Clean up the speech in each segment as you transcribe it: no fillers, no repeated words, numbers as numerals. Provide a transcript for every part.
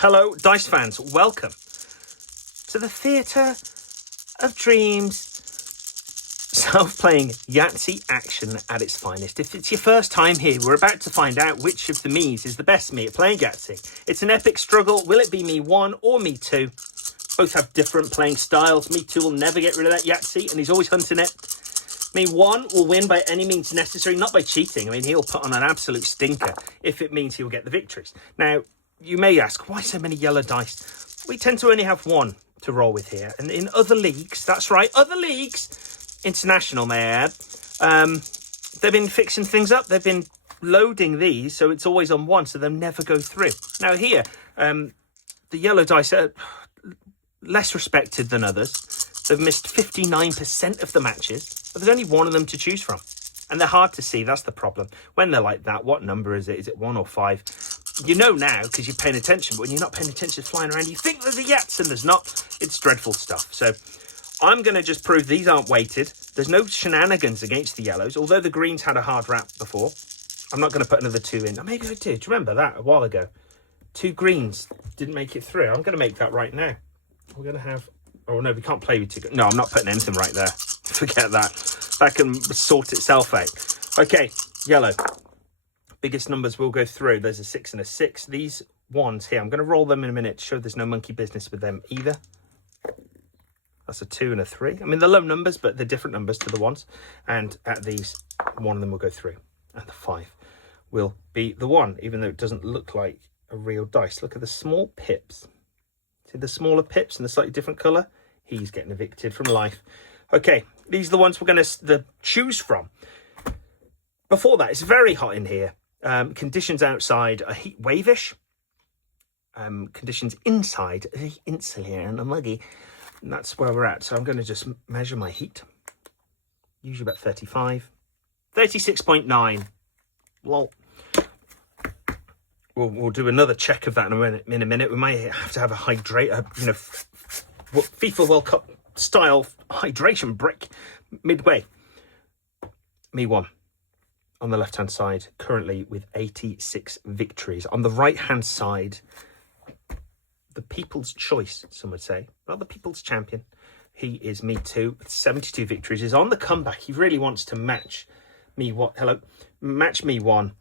Hello, Dice fans. Welcome to the Theatre of Dreams. Self-playing Yahtzee action at its finest. If it's your first time here, we're about to find out which of the me's is the best me at playing Yahtzee. It's an epic struggle. Will it be me 1 or me 2? Both have different playing styles. Me 2 will never get rid of that Yahtzee, and he's always hunting it. Me 1 will win by any means necessary, not by cheating. I mean, he'll put on an absolute stinker if it means he'll get the victories. Now, you may ask, why so many yellow dice? We tend to only have one to roll with here. And in other leagues, that's right, other leagues, international, may I add, they've been fixing things up. They've been loading these, so it's always on one, so they'll never go through. Now here, the yellow dice are less respected than others. They've missed 59% of the matches, but there's only one of them to choose from. And they're hard to see, that's the problem. When they're like that, what number is it? Is it 1 or 5? You know now, because you're paying attention, but when you're not paying attention, it's flying around, you think there's a Yahtzee and there's not. It's dreadful stuff. So I'm going to just prove these aren't weighted. There's no shenanigans against the yellows, although the greens had a hard rap before. I'm not going to put another 2 in. Or maybe I did. Do you remember that a while ago? 2 greens didn't make it through. I'm going to make that right now. We're going to have... Oh, no, we can't play with 2. No, I'm not putting anything right there. Forget that. That can sort itself out. Okay, yellow. Biggest numbers will go through. There's a 6 and a 6. These ones here, I'm going to roll them in a minute to show there's no monkey business with them either. That's a 2 and a 3. I mean, they're low numbers, but they're different numbers to the ones. And at these, one of them will go through. And the 5 will be the 1, even though it doesn't look like a real dice. Look at the small pips. See the smaller pips in the slightly different colour? He's getting evicted from life. Okay, these are the ones we're going to choose from. Before that, it's very hot in here. Conditions outside are heat wave-ish. Conditions inside are insulated and muggy. And that's where we're at. So I'm going to just measure my heat. Usually about 35. 36.9. Well, we'll do another check of that in a minute. We might have to have a FIFA World Cup style hydration break midway. Me 1 on the left hand side, currently with 86 victories. On the right hand side, the people's choice, some would say, not the people's champion. He is me 2 with 72 victories. Is on the comeback. He really wants to match me 1. Match me 1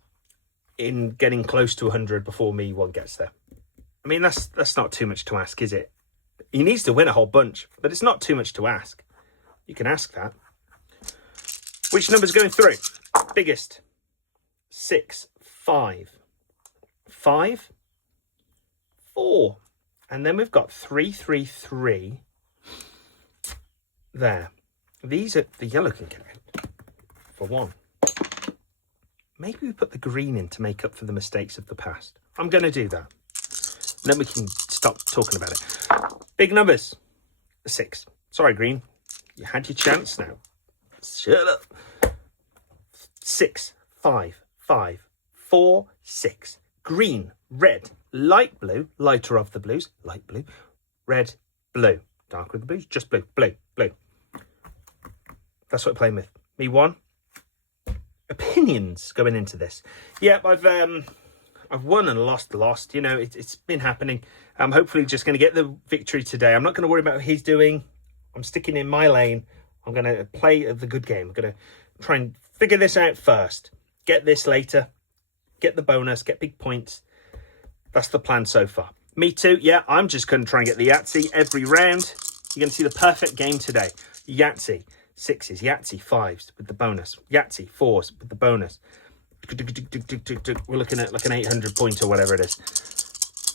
in getting close to 100 before me 1 gets there. I mean, that's not too much to ask, is it? He needs to win a whole bunch, but it's not too much to ask. You can ask that. Which number's going through? Biggest. 6, 5, 5, 4. And then we've got 3, 3, 3 there. These are the yellow can get out for 1. Maybe we put the green in to make up for the mistakes of the past. I'm going to do that. Then we can stop talking about it. Big numbers. 6. Sorry, green. You had your chance now. Shut up. 6, 5, 5, 4, 6. Green, red, light blue, lighter of the blues, light blue, red, blue. Darker of the blues, just blue, blue, blue. That's what we're playing with. Me 1. Opinions going into this. Yeah, I've won and lost. You know, it's been happening. I'm hopefully just going to get the victory today. I'm not going to worry about what he's doing. I'm sticking in my lane. I'm going to play the good game. I'm going to try and figure this out first. Get this later. Get the bonus. Get big points. That's the plan so far. Me 2. Yeah, I'm just going to try and get the Yahtzee every round. You're going to see the perfect game today. Yahtzee 6s. Yahtzee 5s with the bonus. Yahtzee 4s with the bonus. We're looking at like an 800 point or whatever it is.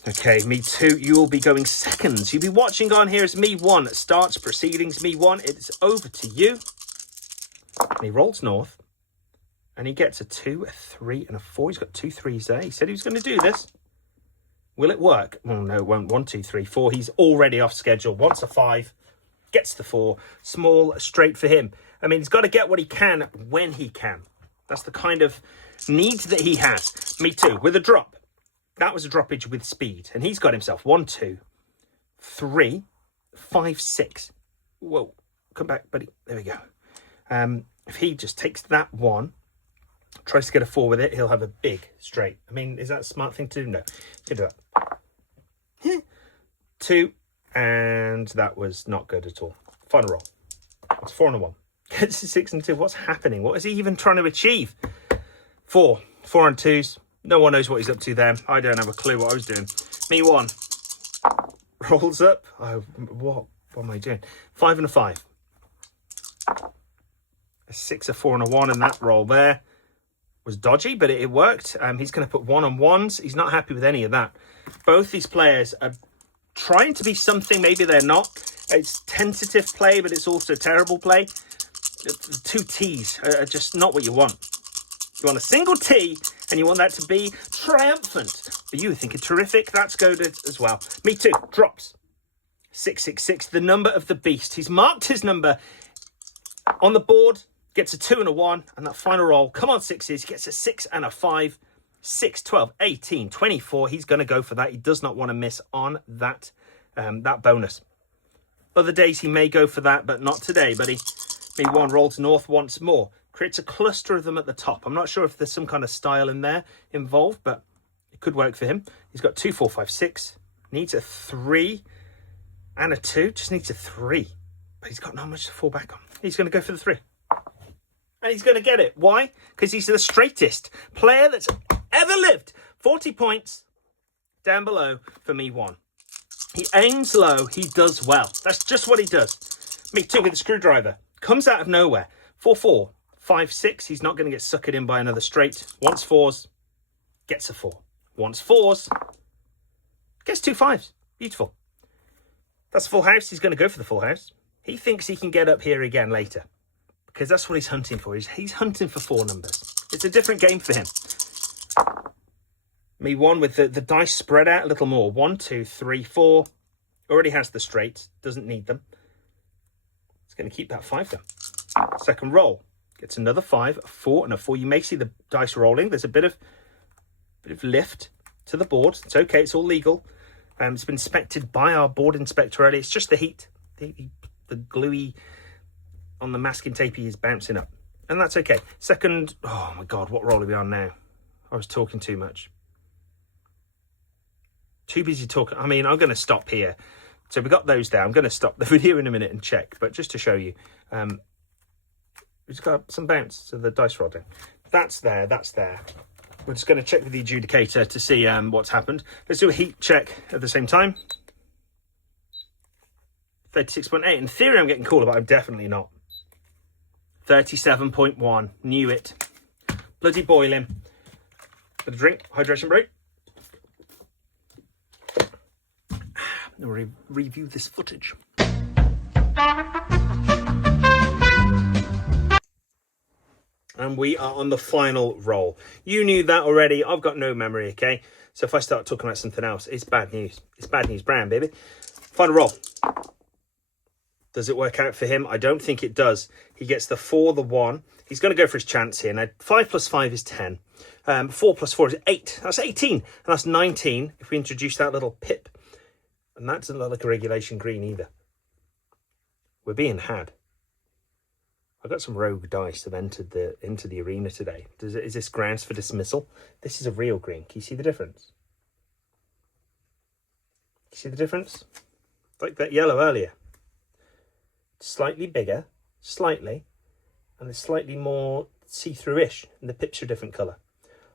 Okay, me 2, you will be going seconds. You'll be watching on here as me 1 starts proceedings. Me 1, it's over to you. And he rolls north. And he gets a 2, a 3, and a 4. He's got 2 3s there. He said he was going to do this. Will it work? Oh, no, it won't. 1, 2, 3, 4. He's already off schedule. Wants a 5. Gets the 4. Small, straight for him. I mean, he's got to get what he can when he can. That's the kind of need that he has. Me 2, with a drop. That was a droppage with speed. And he's got himself 1, 2, 3, 5, 6. Whoa. Come back, buddy. There we go. If he just takes that 1, tries to get a 4 with it, he'll have a big straight. I mean, is that a smart thing to do? No. He can do that. 2, and that was not good at all. Final roll. It's 4 and a 1. Gets a 6 and 2. What's happening? What is he even trying to achieve? 4 on 2s. No one knows what he's up to there. I don't have a clue what I was doing. Me 1. Rolls up. Oh, what am I doing? 5 and a 5. A 6, a 4 and a 1, and that roll there was dodgy, but it worked. He's going to put 1 on 1s. He's not happy with any of that. Both these players are trying to be something maybe they're not. It's tentative play, but it's also terrible play. The 2 T's are just not what you want. You want a single T, and you want that to be triumphant. For you thinking terrific, that's good as well. Me too. Drops. 666, the number of the beast. He's marked his number on the board, gets a 2 and a 1, and that final roll, come on 6s, he gets a 6 and a 5, 6, 12, 18, 24. He's going to go for that. He does not want to miss on that, that bonus. Other days he may go for that, but not today, buddy. Me 1 rolls north once more. Creates a cluster of them at the top. I'm not sure if there's some kind of style in there involved, but it could work for him. He's got 2, 4, 5, 6. Needs a 3 and a 2. Just needs a 3. But he's got not much to fall back on. He's going to go for the 3. And he's going to get it. Why? Because he's the straightest player that's ever lived. 40 points down below for me 1. He aims low. He does well. That's just what he does. Me 2 with a screwdriver. Comes out of nowhere. 4, 4. 5, 6, he's not going to get suckered in by another straight. Wants 4s, gets a 4. Wants 4s, gets 2 5s. Beautiful. That's a full house. He's going to go for the full house. He thinks he can get up here again later, because that's what he's hunting for. He's hunting for 4 numbers. It's a different game for him. Me 1 with the dice spread out a little more. 1, 2, 3, 4. Already has the straights. Doesn't need them. He's going to keep that 5 though. Second roll. Gets another 5, a 4, and a 4. You may see the dice rolling. There's a bit of lift to the board. It's okay. It's all legal. It's been inspected by our board inspector earlier. It's just the heat. The gluey on the masking tape is bouncing up. And that's okay. Second, oh my God, what roll are we on now? I was talking too much. Too busy talking. I mean, I'm going to stop here. So we got those there. I'm going to stop the video in a minute and check. But just to show you, we've got some bounce to the dice roll down. That's there, that's there. We're just going to check with the adjudicator to see what's happened. Let's do a heat check at the same time. 36.8. In theory, I'm getting cooler, but I'm definitely not. 37.1. Knew it. Bloody boiling. With a drink, hydration break. We'll review this footage. And we are on the final roll. You knew that already. I've got no memory, okay? So if I start talking about something else, it's bad news. It's bad news brown, baby. Final roll. Does it work out for him? I don't think it does. He gets the 4, the 1. He's going to go for his chance here. Now, 5 plus 5 is 10. 4 plus 4 is 8. That's 18. And that's 19 if we introduce that little pip. And that doesn't look like a regulation green either. We're being had. I've got some rogue dice that have entered into the arena today. Is this grounds for dismissal? This is a real green. Can you see the difference? Can you see the difference? Like that yellow earlier. Slightly bigger, slightly, and it's slightly more see-through-ish, and the pips are a different colour.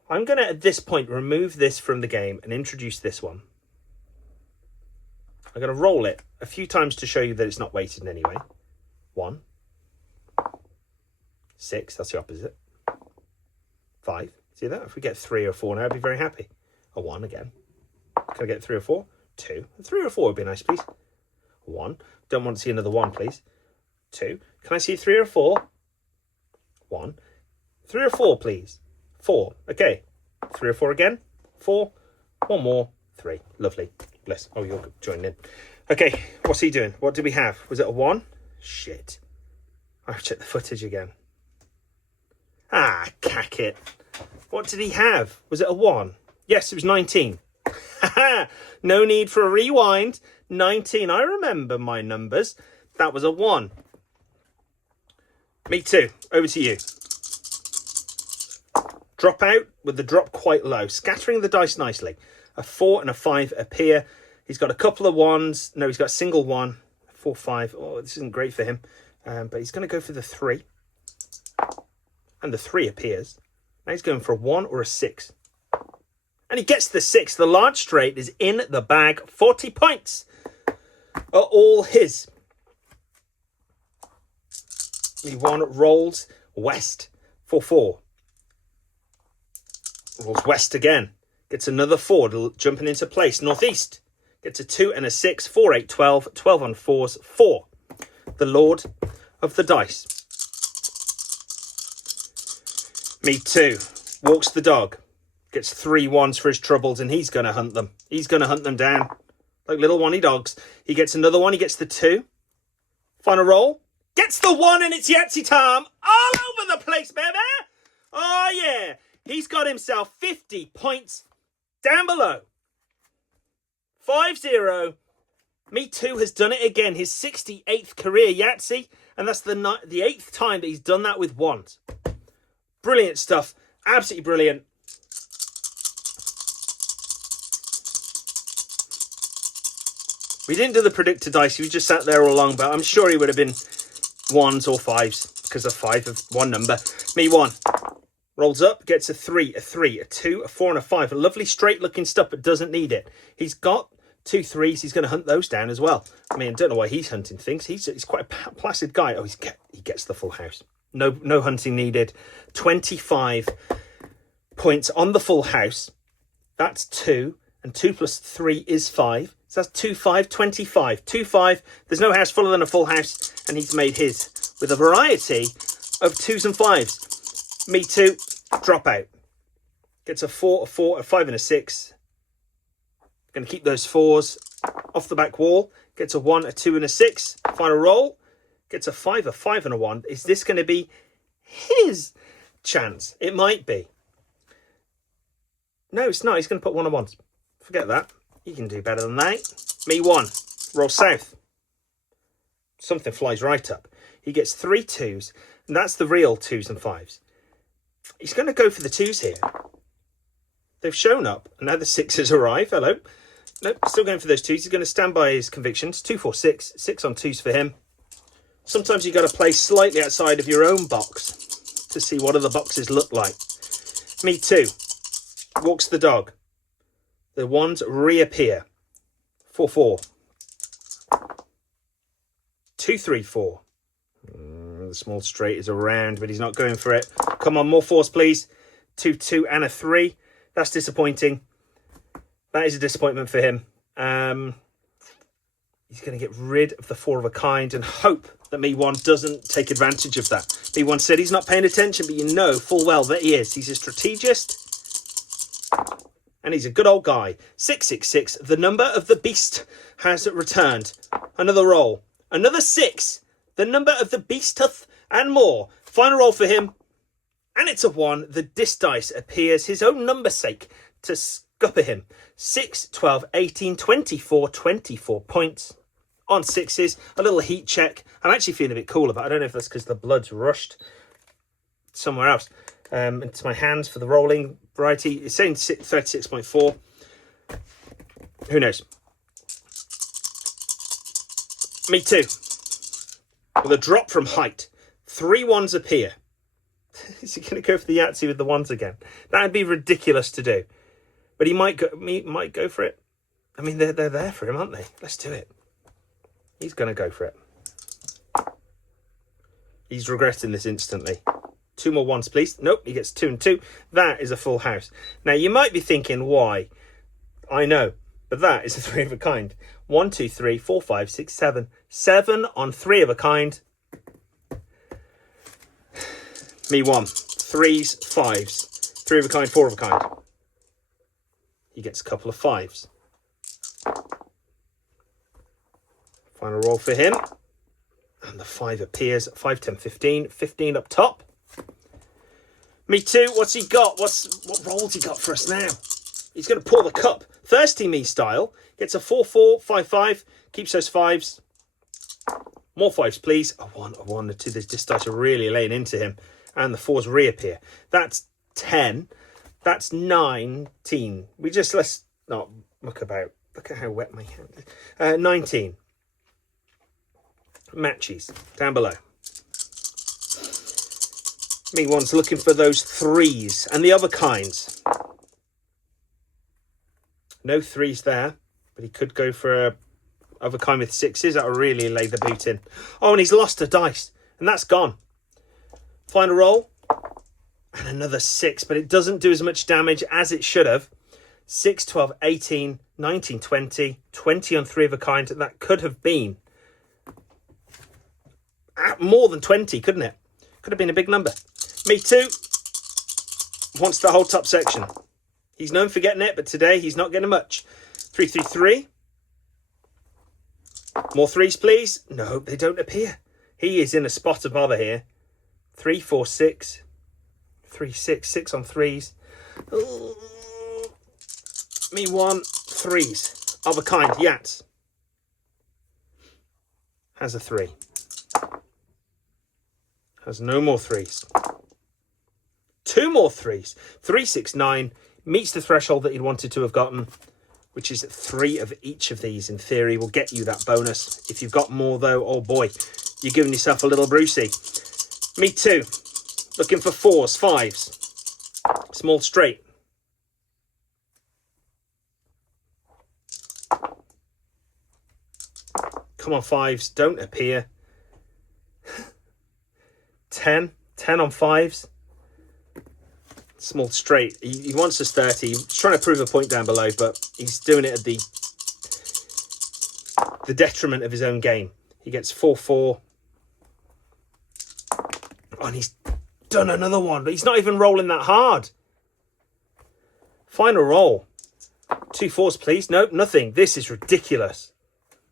I'm going to, at this point, remove this from the game and introduce this one. I'm going to roll it a few times to show you that it's not weighted in any way. 1. 6, that's the opposite. 5, see that? If we get 3 or 4 now, I'd be very happy. A 1 again. Can I get 3 or 4? 2. 3 or 4 would be nice, please. 1. Don't want to see another 1, please. 2. Can I see 3 or 4? 1. 3 or 4, please. 4. Okay. 3 or 4 again. 4. 1 more. 3. Lovely. Bless. Oh, you're joining in. Okay. What's he doing? What did we have? Was it a 1? Shit. I've checked the footage again. Ah, cack it. What did he have? Was it a 1? Yes, it was 19. No need for a rewind. 19. I remember my numbers. That was a 1. Me too. Over to you. Drop out with the drop quite low. Scattering the dice nicely. A 4 and a 5 appear. He's got a couple of ones. No, he's got a single one. 4, 5. Oh, this isn't great for him. But he's going to go for the 3. And the 3 appears. Now he's going for a 1 or a 6. And he gets the 6. The large straight is in the bag. 40 points are all his. Me1 rolls west for 4. Rolls west again. Gets another 4, jumping into place. Northeast. Gets a 2 and a 6. 4, 8, 12. 12 on 4s. 4. The Lord of the Dice. Me2. Walks the dog. Gets 3 1s for his troubles, and he's going to hunt them. He's going to hunt them down like little one-y dogs. He gets another 1. He gets the 2. Final roll. Gets the 1, and it's Yahtzee time. All over the place, baby. Oh, yeah. He's got himself 50 points down below. 5-0. Me2 has done it again. His 68th career Yahtzee. And that's the 8th time that he's done that with ones. Brilliant stuff. Absolutely brilliant. We didn't do the predictor dice. He just sat there all along. But I'm sure he would have been 1s or 5s. Because of 5 of one number. Me1. Rolls up. Gets a 3, a 3, a 2, a 4 and a 5. A lovely straight looking stuff. But doesn't need it. He's got 2 3s. He's going to hunt those down as well. I mean, I don't know why he's hunting things. He's quite a placid guy. Oh, he gets the full house. No hunting needed. 25 points on the full house. That's 2. And 2 plus 3 is 5. So that's 2, 5, 25. 2, 5. There's no house fuller than a full house. And he's made his with a variety of 2s and 5s. Me2. Drop out. Gets a 4, a 4, a 5 and a 6. Going to keep those 4s off the back wall. Gets a 1, a 2 and a 6. Final roll. Gets a 5, a 5 and a 1. Is this going to be his chance? It might be. No, it's not. He's going to put 1 on 1s. Forget that. He can do better than that. Me1. Roll south. Something flies right up. He gets 3 2s. And that's the real 2s and 5s. He's going to go for the 2s here. They've shown up. And now the 6s arrive. Hello. Nope, still going for those 2s. He's going to stand by his convictions. 2, 4, 6. 6 on 2s for him. Sometimes you've got to play slightly outside of your own box to see what other boxes look like. Me2. Walks the dog. The 1s reappear. 4, 4. 2, 3, 4. The small straight is around, but he's not going for it. Come on, more 4s, please. 2, 2 and a 3. That's disappointing. That is a disappointment for him. He's going to get rid of the 4 of a kind and hope that Me1 doesn't take advantage of that. Me1 said he's not paying attention, but you know full well that he is. He's a strategist and he's a good old guy. 666, the number of the beast has returned. Another roll. Another 6, the number of the beasteth and more. Final roll for him. And it's a 1. The disc dice appears his own number sake to scupper him. 6, 12, 18, 24, 24 points on 6s. A little heat check. I'm actually feeling a bit cooler, but I don't know if that's because the blood's rushed somewhere else. Into my hands for the rolling variety. It's saying 36.4. Who knows? Me2. With a drop from height. 3 1s appear. Is he going to go for the Yahtzee with the 1s again? That would be ridiculous to do. But he might go for it. I mean, they're there for him, aren't they? Let's do it. He's going to go for it. He's regretting this instantly. 2 more 1s, please. Nope, he gets 2 and 2. That is a full house. Now, you might be thinking, why? I know, but that is a 3 of a kind. 1, 2, 3, 4, 5, 6, 7. 7 on 3 of a kind. Me1. 3s, 5s. 3 of a kind, 4 of a kind. He gets a couple of 5s. Final roll for him. And the 5 appears. 5, 10, 15. 15 up top. Me2, what's he got? What roll's he got for us now? He's going to pour the cup. Thirsty Me style. Gets a 4, 4, 5, 5. Keeps those 5s. More 5s, please. A 1, a 1, a 2. This dice are really laying into him. And the 4s reappear. That's 10. That's 19. Let's not muck about. Look at how wet my hand is. 19. Matches down below. Me one's looking for those threes and the other kinds. No threes there, but he could go for a other kind with sixes. That'll really lay the boot in. Oh, and he's lost a dice, and that's gone. Final roll, and another 6, but it doesn't do as much damage as it should have. 6, 12, 18, 19, 20, 20 on three of a kind. That could have been more than 20, couldn't it? Could have been a big number. Me too wants the whole top section. He's known for getting it, but today he's not getting much. 3, 3, 3. More threes, please. No, they don't appear. He is in a spot of bother here. 3, 4, 6. 3, 6. 6 on threes. Ooh. Me one. Threes. Of a kind. Yats. Has a 3. Has no more threes. 2 more threes. 3, 6, 9. Meets the threshold that he'd wanted to have gotten, which is 3 of each of these, in theory, will get you that bonus. If you've got more, though, oh boy, you're giving yourself a little Brucey. Me too. Looking for 4s, 5s. Small straight. Come on, 5s. Don't appear. 10. 10 on 5s. Small straight. He wants us 30. He's trying to prove a point down below, but he's doing it at the detriment of his own game. He gets 4, 4. Oh, and he's done another one, but he's not even rolling that hard. Final roll. 2 4s, please. Nope, nothing. This is ridiculous.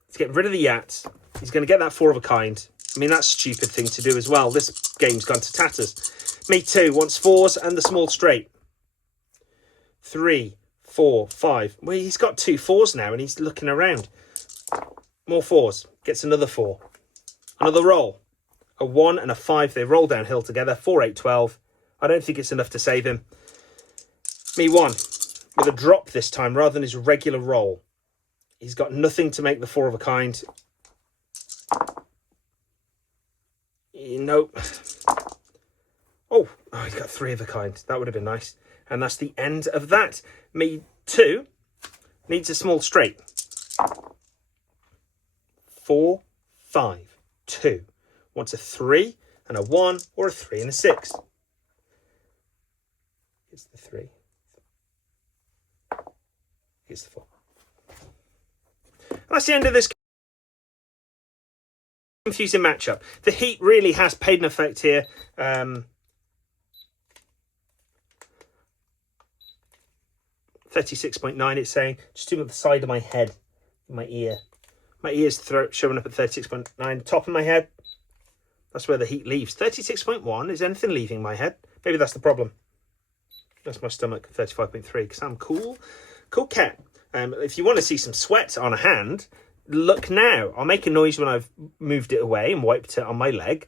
He's getting rid of the Yats. He's going to get that 4 of a kind. I mean, that's a stupid thing to do as well. This game's gone to tatters. Me too wants 4s and the small straight. 3, 4, 5. Well, he's got 2 4s now and he's looking around. More 4s. Gets another 4. Another roll. A 1 and a 5. They roll downhill together. 4, 8, 12. I don't think it's enough to save him. Me one with a drop this time rather than his regular roll. He's got nothing to make the 4 of a kind. Nope. Oh, he's got 3 of a kind. That would have been nice. And that's the end of that. Me two needs a small straight. 4, 5, 2. Wants a 3 and a 1 or a 3 and a 6. It's the 3. It's the 4. And that's the end of this confusing matchup. The heat really has paid an effect here. 36.9 it's saying. Just doing the side of my head, my ear. My ear's showing up at 36.9. Top of my head, that's where the heat leaves. 36.1, is anything leaving my head? Maybe that's the problem. That's my stomach, 35.3, because I'm cool. Cool cat. If you want to see some sweat on a hand, look now. I'll make a noise when I've moved it away and wiped it on my leg.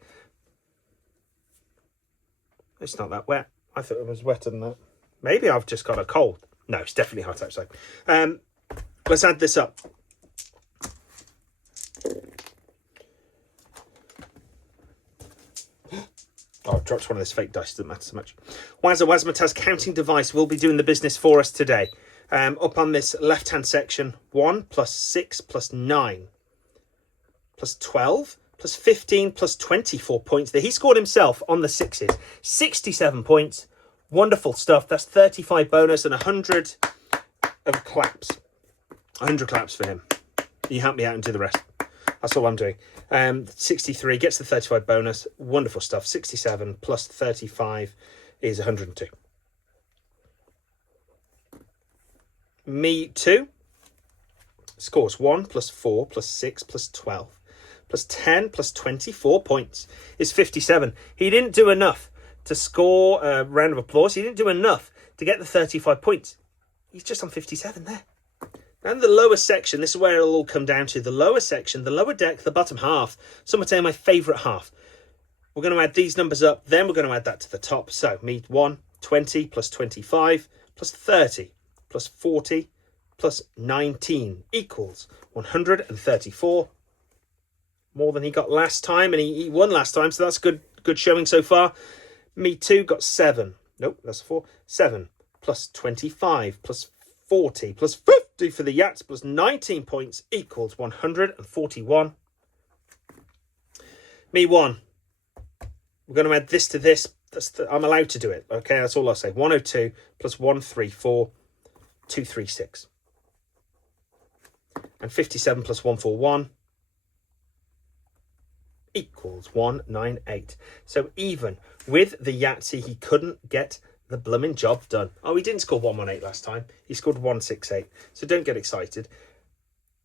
It's not that wet. I thought it was wetter than that. Maybe I've just got a cold. No, it's definitely hot outside. Let's add this up. Oh, I've dropped one of those fake dice. Doesn't matter so much. Wazmataz's counting device will be doing the business for us today. Up on this left-hand section, 1 plus 6 plus 9 plus 12 plus 15 plus 24 points there. He scored himself on the 6s. 67 points. Wonderful stuff. That's 35 bonus and 100 of claps. 100 claps for him. You help me out and do the rest. That's all I'm doing. 63 gets the 35 bonus. Wonderful stuff. 67 plus 35 is 102. Me too. Scores 1 plus 4 plus 6 plus 12 plus 10 plus 24 points is 57. He didn't do enough to score a round of applause. He didn't do enough to get the 35 points. He's just on 57 there. And the lower section, this is where it'll all come down to. The lower section, the lower deck, the bottom half. Some would say my favourite half. We're going to add these numbers up. Then we're going to add that to the top. So, me 1, 20 plus 25 plus 30 plus 40 plus 19 equals 134. More than he got last time, and he won last time, so that's good showing so far. Me too got 7. Nope, that's 4. 7 plus 25 plus 40 plus 50 for the Yats plus 19 points equals 141. Me 1. We're going to add this to this. I'm allowed to do it. Okay, that's all I'll say. 102 plus 134, 236. And 57 plus 141 equals 198. So even with the Yahtzee, he couldn't get the blooming job done. Oh, he didn't score 118 last time. He scored 168. So don't get excited.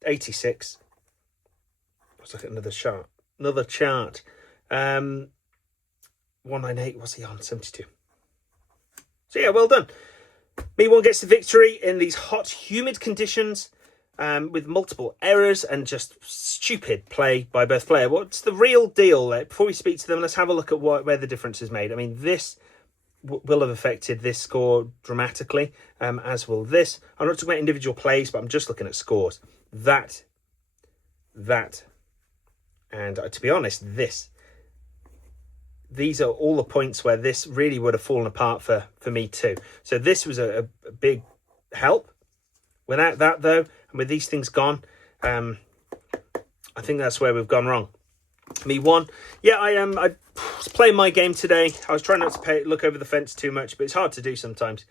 86. Let's look at another chart. 198. What's he on? 72. So yeah, well done. Me 1 gets the victory in these hot, humid conditions. With multiple errors and just stupid play by both players. What's the real deal? Before we speak to them, let's have a look at where the difference is made. I mean, this will have affected this score dramatically, as will this. I'm not talking about individual plays, but I'm just looking at scores. That, and to be honest, these are all the points where this really would have fallen apart for me too. So this was a big help. Without that, though, and with these things gone, I think that's where we've gone wrong. Me 1. Yeah, I was playing my game today. I was trying not to look over the fence too much, but it's hard to do sometimes.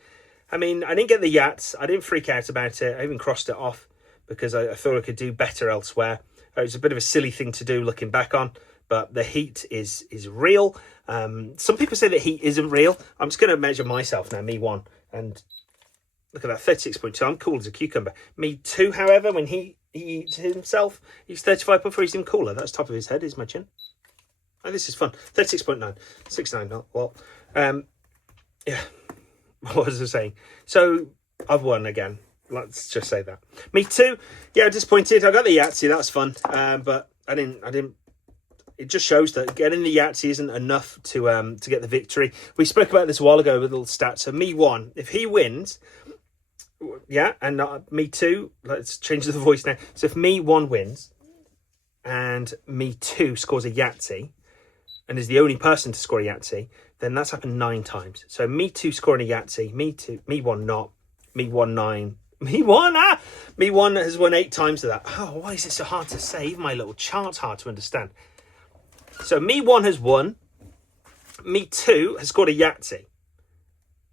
I mean, I didn't get the Yats. I didn't freak out about it. I even crossed it off because I thought I could do better elsewhere. It was a bit of a silly thing to do looking back on, but the heat is real. Some people say that heat isn't real. I'm just going to measure myself now, me 1, and look at that, 36.2. I'm cool as a cucumber. Me 2, however, when he eats himself, he's 35.4. He's even cooler. That's top of his head, is my chin. Oh, this is fun. 36.9. 69, not well. Yeah. What was I saying? So I've won again. Let's just say that. Me 2. Yeah, disappointed. I got the Yahtzee. That was fun. But I didn't. It just shows that getting the Yahtzee isn't enough to get the victory. We spoke about this a while ago with little stats. So me 1, if he wins. Yeah, and me 2. Let's change the voice now. So if me 1 wins and me 2 scores a Yahtzee and is the only person to score a Yahtzee, then that's happened 9 times. So me 2 scoring a Yahtzee, me 1 not, me 1 9, me 1 me 1 has won 8 times of that. Oh, why is it so hard to say? Even my little chart's hard to understand. So me 1 has won, me 2 has scored a Yahtzee.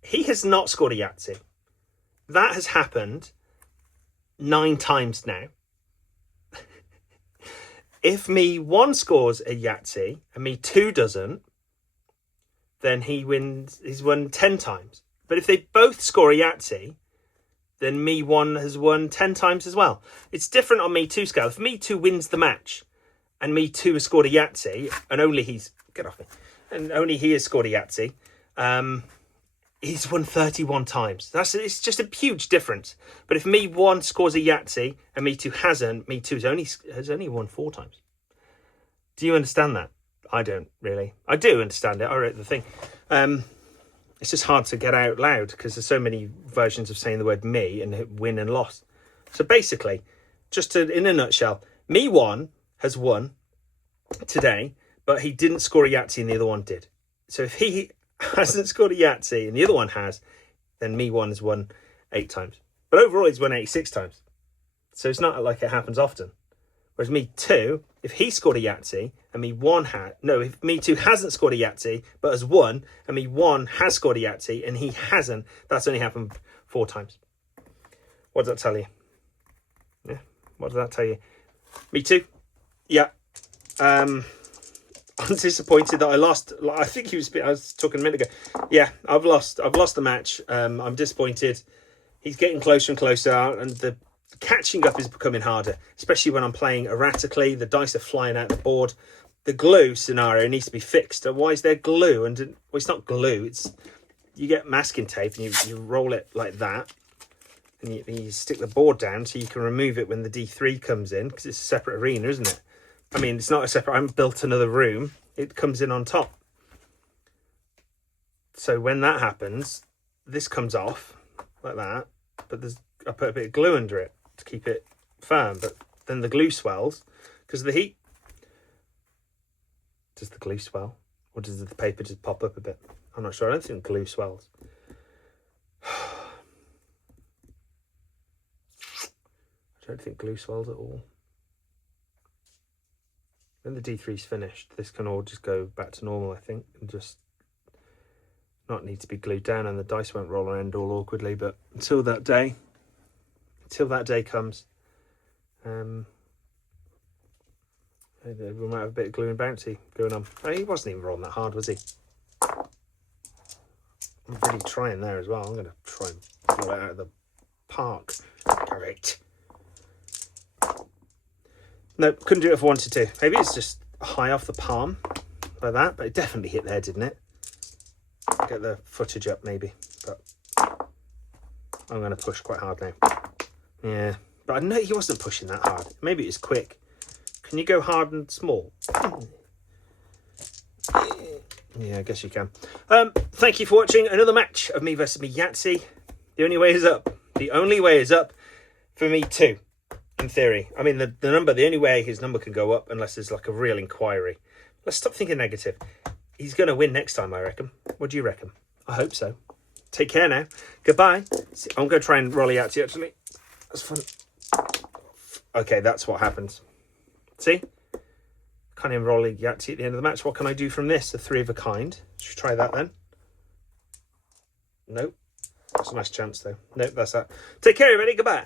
He has not scored a Yahtzee. That has happened 9 times now. If me 1 scores a Yahtzee and me 2 doesn't, then he's won 10 times. But if they both score a Yahtzee, then me 1 has won 10 times as well. It's different on me 2 scale. If me 2 wins the match and me 2 has scored a Yahtzee, and only he has scored a Yahtzee, he's won 31 times. It's just a huge difference. But if me 1 scores a Yahtzee and me 2 hasn't, me 2 has only won 4 times. Do you understand that? I don't really. I do understand it. I wrote the thing. It's just hard to get out loud because there's so many versions of saying the word me and win and loss. So basically, in a nutshell, me 1 has won today, but he didn't score a Yahtzee and the other one did. So if he hasn't scored a Yahtzee and the other one has, then me 1 has won 8 times. But overall, he's won 86 times. So it's not like it happens often. Whereas me 2, if he scored a Yahtzee and me 1 if me 2 hasn't scored a Yahtzee but has won, and me 1 has scored a Yahtzee and he hasn't, that's only happened 4 times. What does that tell you? Yeah, what does that tell you? Me 2. Yeah. I'm disappointed that I lost. I think I was talking a minute ago. Yeah, I've lost the match. I'm disappointed. He's getting closer and closer, and the catching up is becoming harder, especially when I'm playing erratically. The dice are flying out the board. The glue scenario needs to be fixed. Why is there glue? And it's not glue. You get masking tape and you roll it like that, and you stick the board down so you can remove it when the D3 comes in, because it's a separate arena, isn't it? I mean, it's not a separate. I haven't built another room. It comes in on top. So when that happens, this comes off like that. But I put a bit of glue under it to keep it firm, but then the glue swells because of the heat. Does the glue swell? Or does the paper just pop up a bit? I'm not sure. I don't think glue swells. I don't think glue swells at all. When the D3's finished, this can all just go back to normal, I think, and just not need to be glued down, and the dice won't roll around all awkwardly. But until that day comes, we might have a bit of glue and bouncy going on. Oh, he wasn't even rolling that hard, was he? I'm really trying there as well. I'm going to try and blow it out of the park. Great. No, couldn't do it if I wanted to. Maybe it's just high off the palm like that, but it definitely hit there, didn't it? Get the footage up maybe, but I'm going to push quite hard now. Yeah, but I know he wasn't pushing that hard. Maybe it was quick. Can you go hard and small? Yeah, I guess you can. Thank you for watching another match of me versus Me Yahtzee. The only way is up. The only way is up for me too. In theory, I mean, the only way his number can go up unless there's like a real inquiry. Let's stop thinking negative. He's going to win next time, I reckon. What do you reckon? I hope so. Take care now. Goodbye. I'm going to try and roll Yahtzee, actually. That's fun. Okay, that's what happens. See? Can't even roll Yahtzee at the end of the match. What can I do from this? A 3 of a kind. Should we try that then? Nope. That's a nice chance, though. Nope, that's that. Take care, everybody. Goodbye.